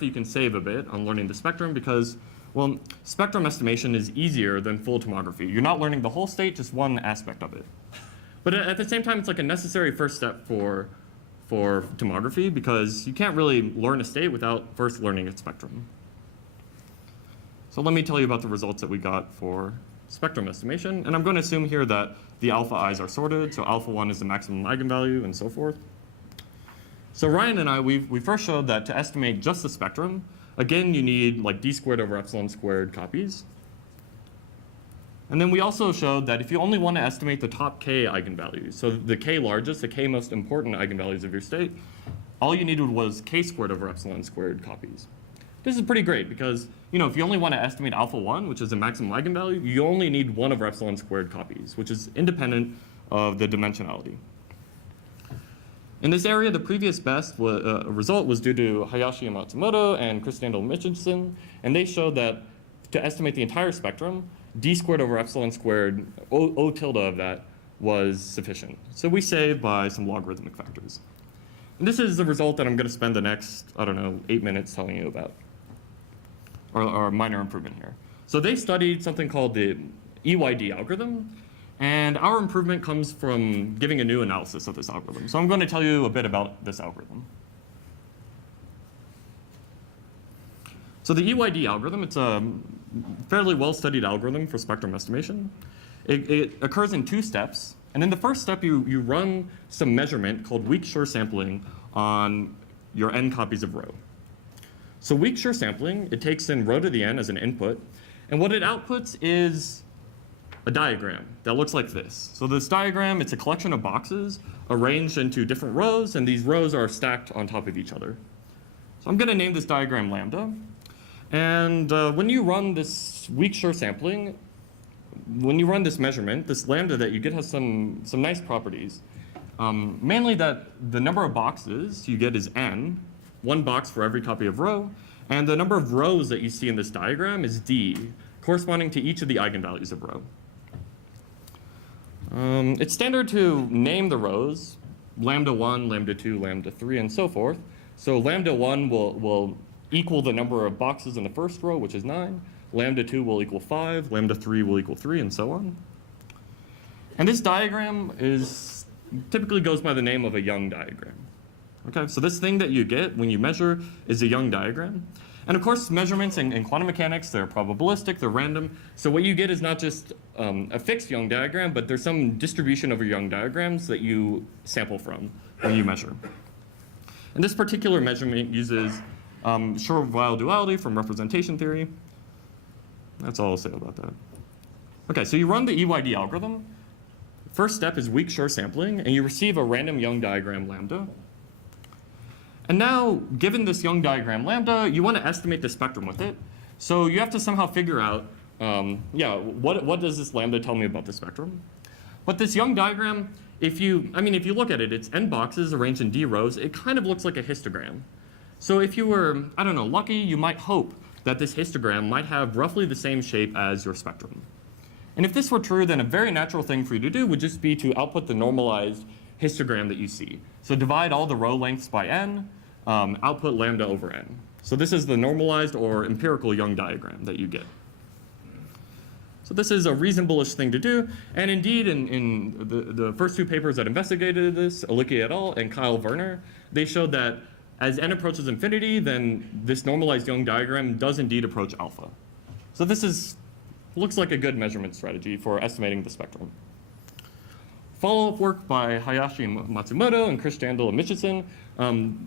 you can save a bit on learning the spectrum because, well, spectrum estimation is easier than full tomography. You're not learning the whole state, just one aspect of it. But at the same time, it's like a necessary first step for tomography because you can't really learn a state without first learning its spectrum. So let me tell you about the results that we got for spectrum estimation. And I'm going to assume here that the alpha i's are sorted, so alpha 1 is the maximum eigenvalue and so forth. So Ryan and I, we first showed that to estimate just the spectrum, again, you need like d squared over epsilon squared copies. And then we also showed that if you only want to estimate the top k eigenvalues, so the k largest, the k most important eigenvalues of your state, all you needed was k squared over epsilon squared copies. This is pretty great because, you know, if you only want to estimate alpha 1, which is the maximum eigenvalue, you only need 1 over epsilon squared copies, which is independent of the dimensionality. In this area, the previous best result was due to Hayashi and Matsumoto and Christandel and Mitchinson, and they showed that to estimate the entire spectrum, d squared over epsilon squared, O tilde of that was sufficient. So we saved by some logarithmic factors. And this is the result that I'm going to spend the next, I don't know, 8 minutes telling you about, or minor improvement here. So they studied something called the EYD algorithm, and our improvement comes from giving a new analysis of this algorithm. So I'm going to tell you a bit about this algorithm. So the EYD algorithm, it's a fairly well-studied algorithm for spectrum estimation. It occurs in 2 steps. And in the first step, you run some measurement called weak Schur sampling on your n copies of rho. So weak Schur sampling, it takes in rho to the n as an input. And what it outputs is a diagram that looks like this. So this diagram, it's a collection of boxes arranged into different rows, and these rows are stacked on top of each other. So I'm going to name this diagram lambda. And when you run this weak Schur sampling, when you run this measurement, this lambda that you get has some nice properties. Mainly that the number of boxes you get is n, 1 box for every copy of rho, and the number of rows that you see in this diagram is d, corresponding to each of the eigenvalues of rho. It's standard to name the rows, lambda 1, lambda 2, lambda 3, and so forth. So lambda 1 will equal the number of boxes in the first row, which is 9. Lambda 2 will equal 5. Lambda 3 will equal 3, and so on. And this diagram typically goes by the name of a Young diagram. Okay, so this thing that you get when you measure is a Young diagram. And of course, measurements in quantum mechanics, they're probabilistic, they're random. So what you get is not just a fixed Young diagram, but there's some distribution of your Young diagrams that you sample from when you measure. And this particular measurement uses Schur-Weil duality from representation theory. That's all I'll say about that. Okay, so you run the EYD algorithm. First step is weak Schur sampling, and you receive a random Young diagram lambda. And now, given this Young diagram lambda, you want to estimate the spectrum with it. So you have to somehow figure out, what does this lambda tell me about the spectrum? But this Young diagram, if you look at it, it's n boxes arranged in d rows. It kind of looks like a histogram. So if you were, I don't know, lucky, you might hope that this histogram might have roughly the same shape as your spectrum. And if this were true, then a very natural thing for you to do would just be to output the normalized histogram that you see. So divide all the row lengths by n, output lambda over n. So this is the normalized or empirical Young diagram that you get. So this is a reasonable-ish thing to do. And indeed, in the first 2 papers that investigated this, Alicki et al. And Kyle Werner, they showed that as n approaches infinity, then this normalized Young diagram does indeed approach alpha. So this looks like a good measurement strategy for estimating the spectrum. Follow-up work by Hayashi and Matsumoto and Christandel and Mitchinson,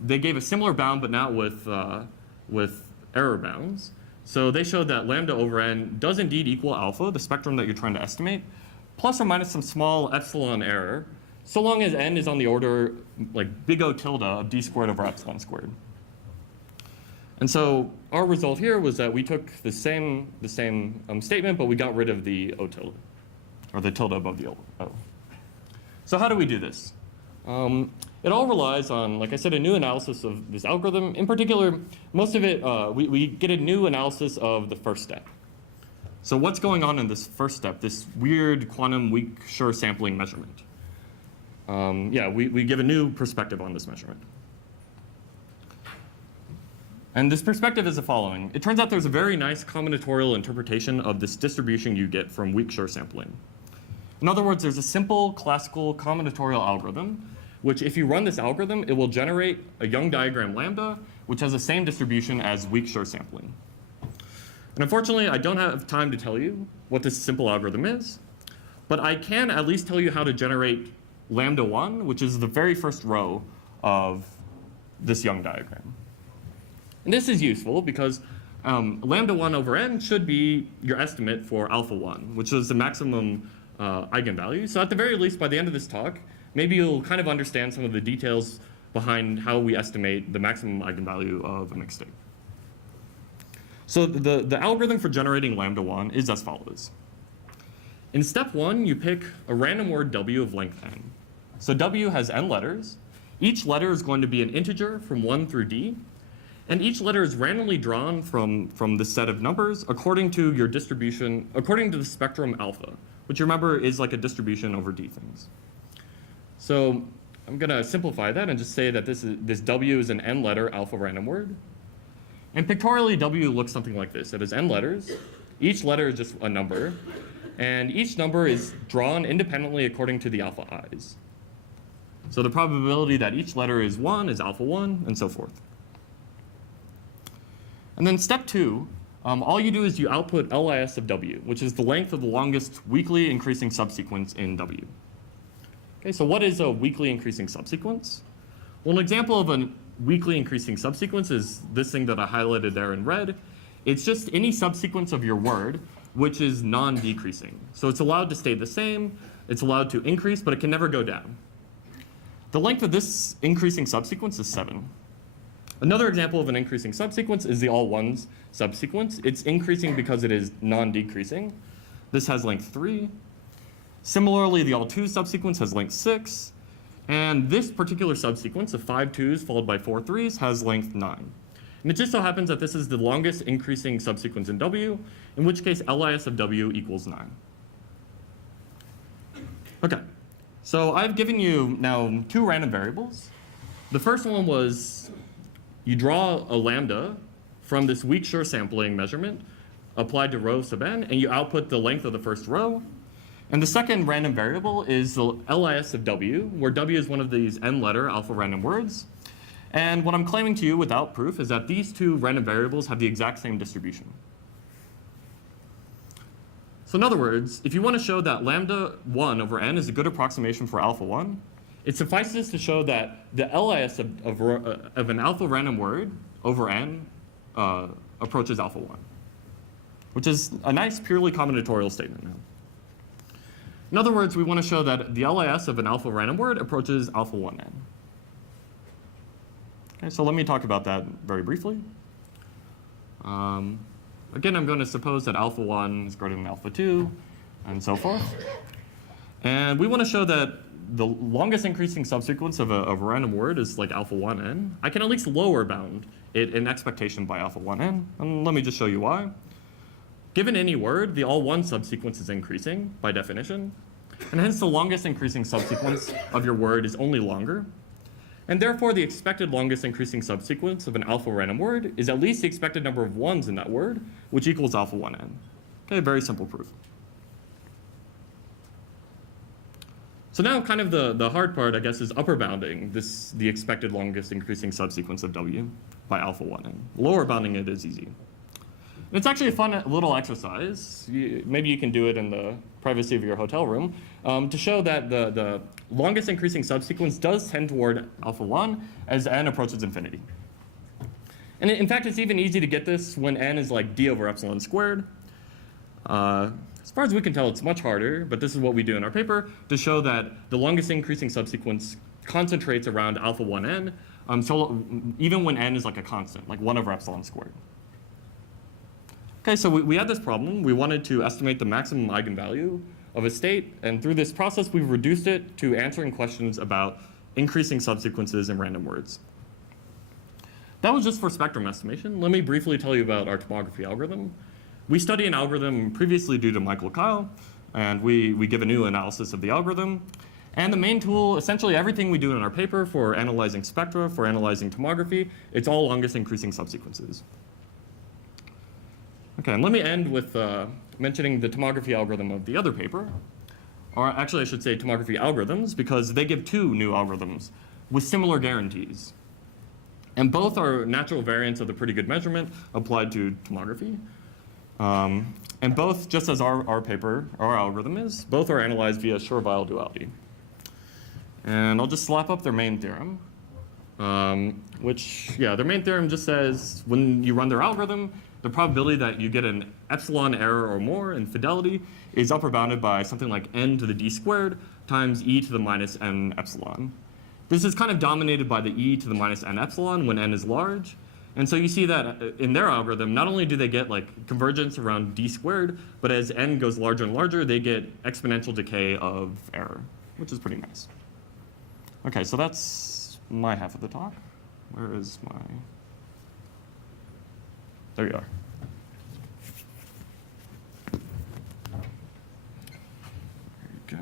they gave a similar bound, but not with error bounds. So they showed that lambda over n does indeed equal alpha, the spectrum that you're trying to estimate, plus or minus some small epsilon error, so long as n is on the order like big O tilde of d squared over epsilon squared. And so our result here was that we took the same statement, but we got rid of the O tilde, or the tilde above the O. So how do we do this? It all relies on, like I said, a new analysis of this algorithm. In particular, most of it, we get a new analysis of the first step. So what's going on in this first step, this weird quantum weak Schur sampling measurement? We give a new perspective on this measurement. And this perspective is the following. It turns out there's a very nice combinatorial interpretation of this distribution you get from weak-Schur sampling. In other words, there's a simple classical combinatorial algorithm, which if you run this algorithm, it will generate a Young diagram lambda, which has the same distribution as weak-Schur sampling. And unfortunately, I don't have time to tell you what this simple algorithm is, but I can at least tell you how to generate lambda 1, which is the very first row of this Young diagram. And this is useful because lambda 1 over n should be your estimate for alpha 1, which is the maximum eigenvalue. So at the very least, by the end of this talk, maybe you'll kind of understand some of the details behind how we estimate the maximum eigenvalue of a mixed state. So the algorithm for generating lambda 1 is as follows. In step 1, you pick a random word w of length n. So w has n letters. Each letter is going to be an integer from 1 through d. And each letter is randomly drawn from the set of numbers according to your distribution, according to the spectrum alpha, which you remember is like a distribution over d things. So I'm going to simplify that and just say that this w is an n letter alpha random word. And pictorially, w looks something like this. It has n letters. Each letter is just a number. And each number is drawn independently according to the alpha i's. So the probability that each letter is 1 is alpha 1, and so forth. And then step 2, all you do is you output LIS of w, which is the length of the longest weakly increasing subsequence in w. Okay, so what is a weakly increasing subsequence? Well, an example of a weakly increasing subsequence is this thing that I highlighted there in red. It's just any subsequence of your word which is non-decreasing. So it's allowed to stay the same, it's allowed to increase, but it can never go down. The length of this increasing subsequence is 7. Another example of an increasing subsequence is the all ones subsequence. It's increasing because it is non-decreasing. This has length 3. Similarly, the all twos subsequence has length 6. And this particular subsequence of 5 2s followed by 4 3s has length 9. And it just so happens that this is the longest increasing subsequence in W, in which case LIS of W equals 9. Okay, so I've given you now 2 random variables. The first one was you draw a lambda from this weak-Schur sampling measurement applied to row sub n, and you output the length of the first row. And the second random variable is the LIS of W, where W is one of these n-letter alpha random words. And what I'm claiming to you without proof is that these 2 random variables have the exact same distribution. So in other words, if you want to show that lambda 1 over n is a good approximation for alpha 1, it suffices to show that the LIS of an alpha random word over n approaches alpha 1, which is a nice purely combinatorial statement now. In other words, we want to show that the LIS of an alpha random word approaches alpha 1n. Okay, so let me talk about that very briefly. Again, I'm going to suppose that alpha 1 is greater than alpha 2, and so forth. And we want to show that the longest increasing subsequence of a random word is like alpha 1n. I can at least lower bound it in expectation by alpha 1n, and let me just show you why. Given any word, the all one subsequence is increasing by definition, and hence the longest increasing subsequence of your word is only longer. And therefore, the expected longest increasing subsequence of an alpha random word is at least the expected number of ones in that word, which equals alpha 1n. Okay, very simple proof. So now kind of the hard part, I guess, is upper bounding the expected longest increasing subsequence of W by alpha 1n. Lower bounding it is easy. It's actually a fun little exercise. Maybe you can do it in the privacy of your hotel room to show that the longest increasing subsequence does tend toward alpha 1 as n approaches infinity. And in fact, it's even easy to get this when n is like d over epsilon squared. As far as we can tell, it's much harder, but this is what we do in our paper to show that the longest increasing subsequence concentrates around alpha 1n, so even when n is like a constant, like 1 over epsilon squared. Okay, so we had this problem. We wanted to estimate the maximum eigenvalue of a state, and through this process, we've reduced it to answering questions about increasing subsequences in random words. That was just for spectrum estimation. Let me briefly tell you about our tomography algorithm. We study an algorithm previously due to Michael Kyle, and we give a new analysis of the algorithm. And the main tool, essentially everything we do in our paper for analyzing spectra, for analyzing tomography, it's all longest increasing subsequences. Okay, and let me end with mentioning the tomography algorithm of the other paper. Or actually, I should say tomography algorithms, because they give two new algorithms with similar guarantees. And both are natural variants of the pretty good measurement applied to tomography. And both, just as our paper, our algorithm is, both are analyzed via Schur-Weil duality. And I'll just slap up their main theorem, their main theorem just says when you run their algorithm, the probability that you get an epsilon error or more in fidelity is upper bounded by something like n to the d squared times e to the minus n epsilon. This is kind of dominated by the e to the minus n epsilon when n is large. And so you see that in their algorithm, not only do they get like convergence around d squared, but as n goes larger and larger, they get exponential decay of error, which is pretty nice. Okay, so that's my half of the talk. Where is my... There you are. There you go.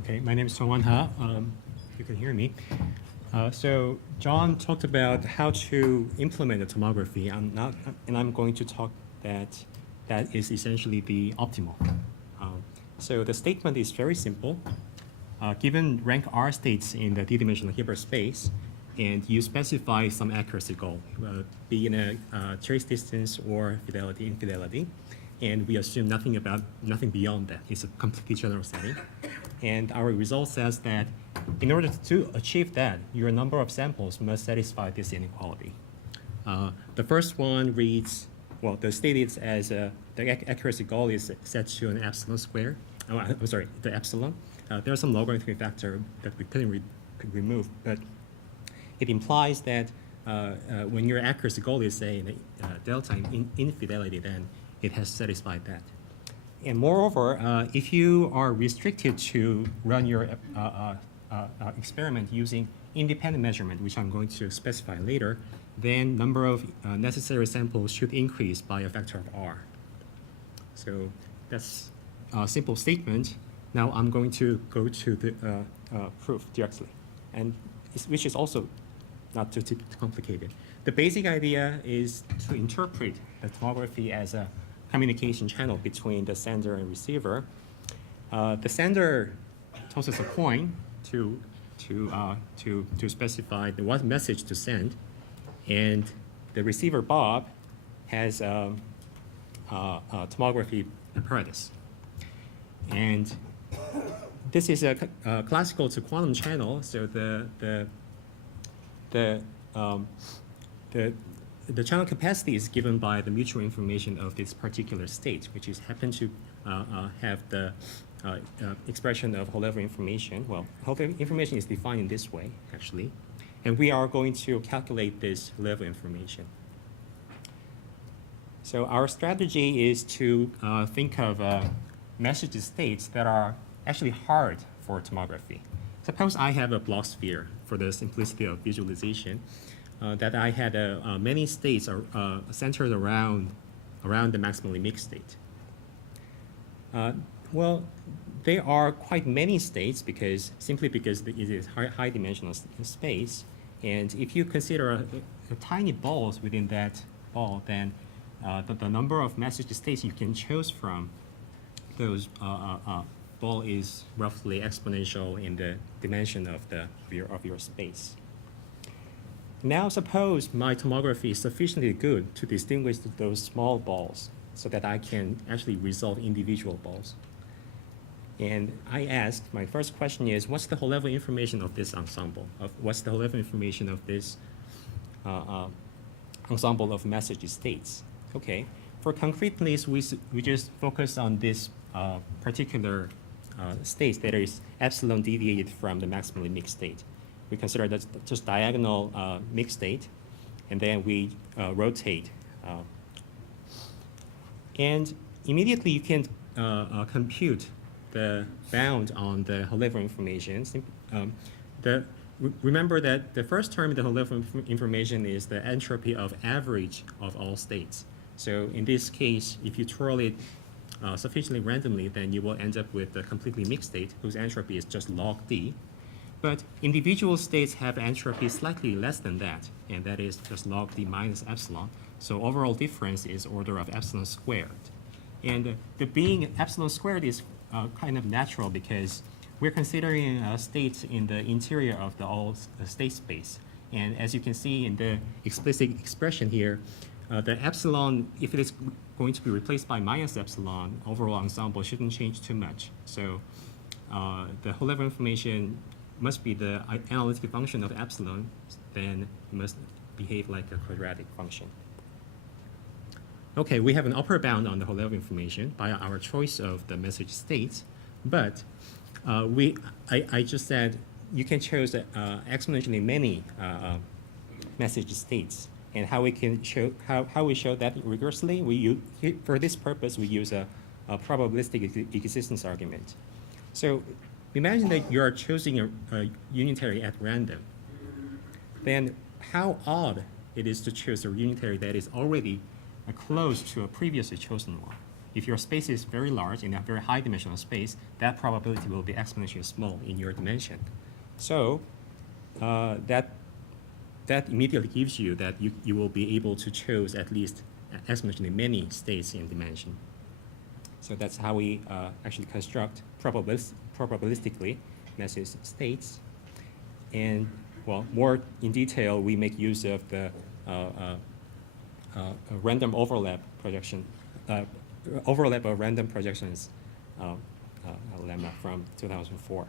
Okay, my name is Jeongwan Haah. You can hear me. So John talked about how to implement the tomography. I'm going to talk that is essentially the optimal. So the statement is very simple. Given rank R states in the d-dimensional Hilbert space, and you specify some accuracy goal, be in a trace distance or fidelity, infidelity, and we assume nothing beyond that. It's a completely general setting. And our result says that in order to achieve that, your number of samples must satisfy this inequality. The first one reads, well, the state is as the accuracy goal is set to an epsilon square. I'm sorry, the epsilon. There's some logarithmic factor that we could remove, but it implies that when your accuracy goal is, say, delta in infidelity, then it has satisfied that. And moreover, if you are restricted to run your experiment using independent measurement, which I'm going to specify later, then number of necessary samples should increase by a factor of R. So that's a simple statement. Now I'm going to go to the proof directly, and which is also not too complicated. The basic idea is to interpret the tomography as a communication channel between the sender and receiver. The sender tosses a coin to specify what message to send, and the receiver Bob has a tomography apparatus. And this is a classical to quantum channel, so the channel capacity is given by the mutual information of this particular state, which is happen to have the expression of whole level information. Well, whole level information is defined in this way, actually. And we are going to calculate this level information. So our strategy is to think of message states that are actually hard for tomography. Suppose I have a block sphere for the simplicity of visualization. That I had many states are centered around the maximally mixed state. Well, there are quite many states simply because it is high dimensional space. And if you consider tiny balls within that ball, then the number of message states you can choose from those ball is roughly exponential in the dimension of your space. Now suppose my tomography is sufficiently good to distinguish those small balls so that I can actually resolve individual balls. And I ask, my first question is, what's the whole level information of this ensemble? What's the whole level information of this ensemble of message states? Okay, for concreteness, we just focus on this particular state that is epsilon deviated from the maximally mixed state. We consider that just diagonal mixed state, and then we rotate. And immediately you can compute the bound on the whole level information. Remember that the first term in the whole level information is the entropy of average of all states. So in this case, if you twirl it sufficiently randomly, then you will end up with a completely mixed state whose entropy is just log d. But individual states have entropy slightly less than that, and that is just log d minus epsilon. So overall difference is order of epsilon squared. And the being epsilon squared is kind of natural because we're considering states in the interior of the all state space. And as you can see in the explicit expression here, the epsilon, if it is going to be replaced by minus epsilon, overall ensemble shouldn't change too much. So the whole level information must be the analytic function of epsilon, then it must behave like a quadratic function. Okay, we have an upper bound on the whole level information by our choice of the message states, but I just said you can choose exponentially many message states. And how we can show how we show that rigorously, for this purpose we use a probabilistic existence argument. So imagine that you are choosing a unitary at random. Then how odd it is to choose a unitary that is already close to a previously chosen one. If your space is very large in a very high dimensional space, that probability will be exponentially small in your dimension. So that immediately gives you that you will be able to choose at least exponentially many states in dimension. So that's how we actually construct probabilistically message states. And well, more in detail, we make use of the random overlap projection, overlap of random projections lemma from 2004.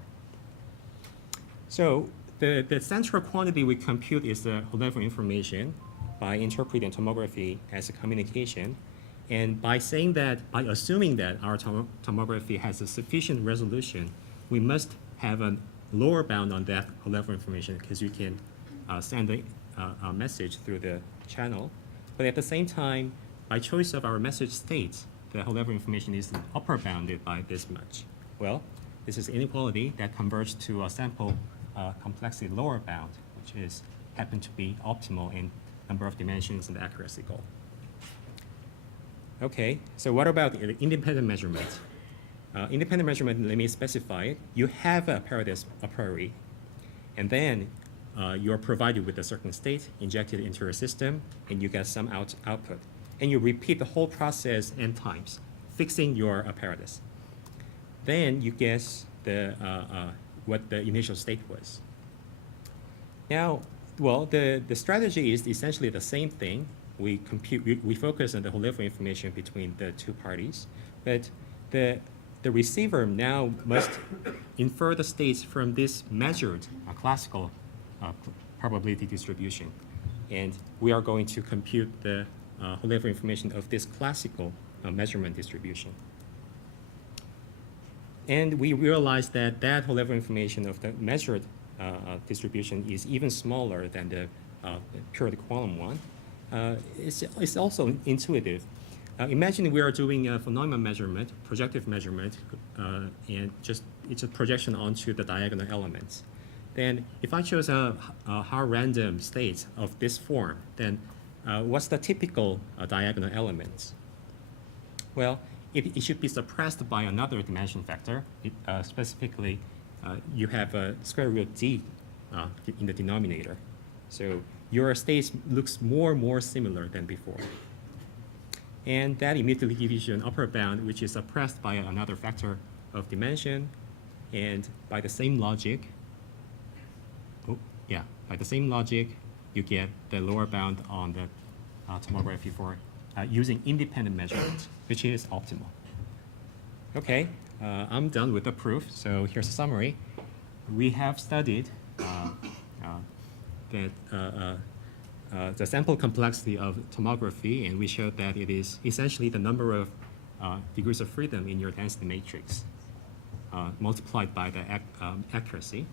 So the central quantity we compute is the whole level information by interpreting tomography as a communication. And by saying that, by assuming that our tomography has a sufficient resolution, we must have a lower bound on that whole level information because you can send a message through the channel. But at the same time, by choice of our message states, the whole level information is upper bounded by this much. Well, this is inequality that converges to a sample complexity lower bound, which is happen to be optimal in number of dimensions and the accuracy goal. Okay, so what about independent measurement? Independent measurement, let me specify it. You have a apparatus a priori, and then you're provided with a certain state injected into your system, and you get some output. And you repeat the whole process n times, fixing your apparatus. Then you guess what the initial state was. Now, well, the strategy is essentially the same thing. We focus on the whole level information between the two parties, but the receiver now must infer the states from this measured classical probability distribution. And we are going to compute the whole level information of this classical measurement distribution. And we realize that that whole level information of the measured distribution is even smaller than the periodic quantum one. It's also intuitive. Imagine we are doing a phenomenon measurement, projective measurement, and it's a projection onto the diagonal elements. Then if I chose a Haah random state of this form, then what's the typical diagonal elements? Well, it should be suppressed by another dimension factor. Specifically, you have a square root d in the denominator. So your state looks more and more similar than before. And that immediately gives you an upper bound, which is suppressed by another factor of dimension. And by the same logic, by the same logic, you get the lower bound on the tomography for using independent measurement, which is optimal. Okay, I'm done with the proof. So here's a summary. We have studied that the sample complexity of tomography, and we showed that it is essentially the number of degrees of freedom in your density matrix multiplied by the accuracy.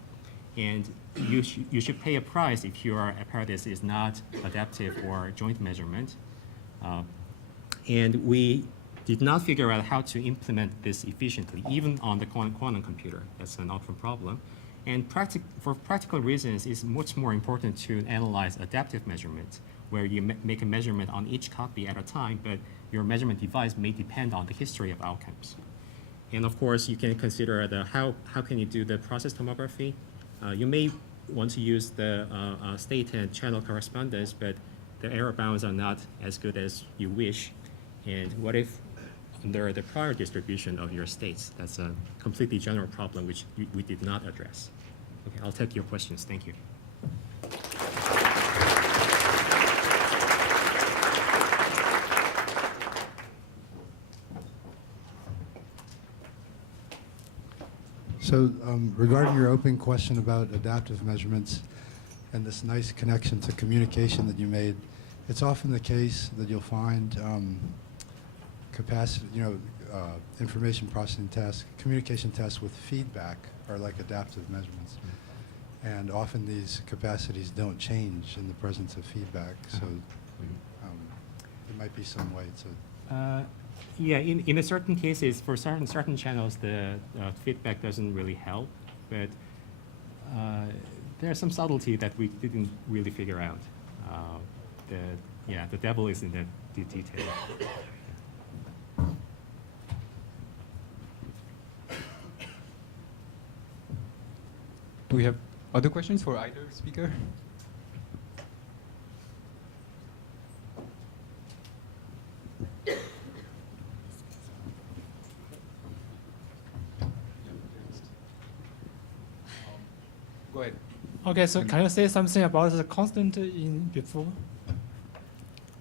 And you should pay a price if your apparatus is not adaptive for joint measurement. And we did not figure out how to implement this efficiently, even on the quantum computer. That's an option problem. And for practical reasons, it's much more important to analyze adaptive measurements, where you make a measurement on each copy at a time, but your measurement device may depend on the history of outcomes. And of course, you can consider how can you do the process tomography. You may want to use the state and channel correspondence, but the error bounds are not as good as you wish. And what if under the prior distribution of your states? That's a completely general problem which we did not address. Okay, I'll take your questions. Thank you. So regarding your opening question about adaptive measurements and this nice connection to communication that you made, it's often the case that you'll find capacity, information processing tasks, communication tasks with feedback are like adaptive measurements. And often these capacities don't change in the presence of feedback, so there might be some way to... Yeah, in certain cases, for certain channels, the feedback doesn't really help, but there's some subtlety that we didn't really figure out. The devil is in the detail. Do we have other questions for either speaker? Go ahead. Okay, so can you say something about the constant in before?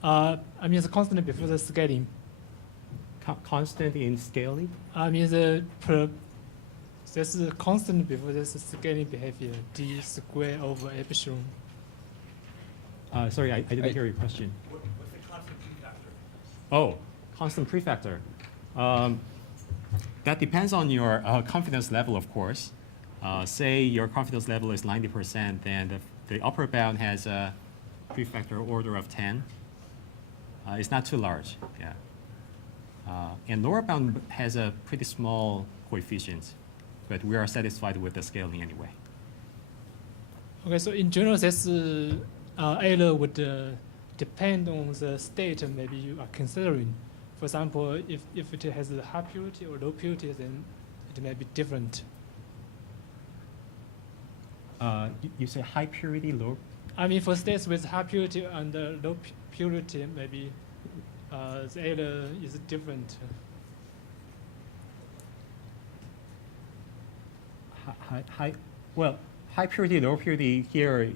I mean the constant before the scaling. Constant in scaling? I mean there's a constant before this scaling behavior, d square over epsilon. Sorry, I didn't hear your question. What's the constant prefactor? Oh, constant prefactor. That depends on your confidence level, of course. Say your confidence level is 90%, then the upper bound has a prefactor order of 10. It's not too large, yeah. And lower bound has a pretty small coefficient, but we are satisfied with the scaling anyway. Okay, so in general, this error would depend on the state maybe you are considering. For example, if it has a high purity or low purity, then it may be different. You say high purity, low? I mean, for states with high purity and low purity, maybe the error is different. High purity, low purity here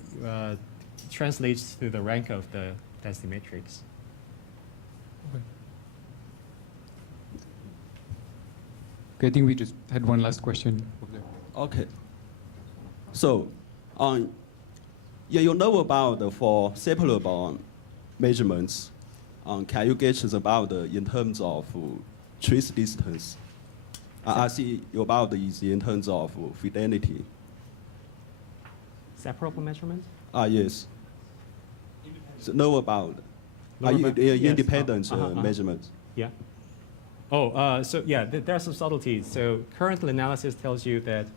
translates to the rank of the density matrix. Okay. Okay, I think we just had one last question over there. Okay. So, you know about for separable measurements, can you get about in terms of trace distance? I see about is in terms of fidelity. Separable measurements? Yes. So know about Yes. independent measurements. Yeah. Oh, so yeah, there are some subtleties. So current analysis tells you that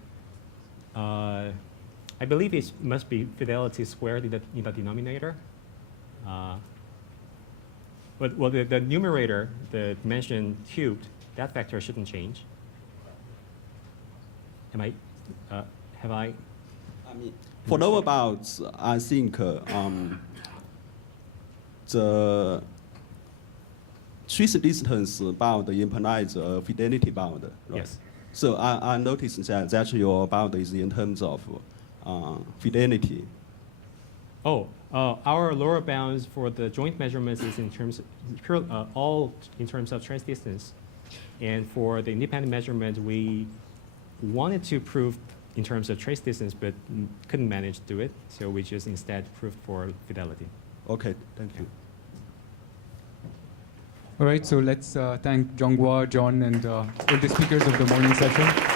I believe it must be fidelity squared in the denominator. But the numerator, the dimension cubed, that factor shouldn't change. Have I? I mean, for know about, I think the trace distance bound implies a fidelity bound, right? Yes. So I noticed that your bound is in terms of fidelity. Oh, our lower bounds for the joint measurements is in terms of, all in terms of trace distance, and for the independent measurement, we wanted to prove in terms of trace distance, but couldn't manage to do it, so we just instead proved for fidelity. Okay, thank you. All right, so let's thank Jeongwan, John, and all the speakers of the morning session.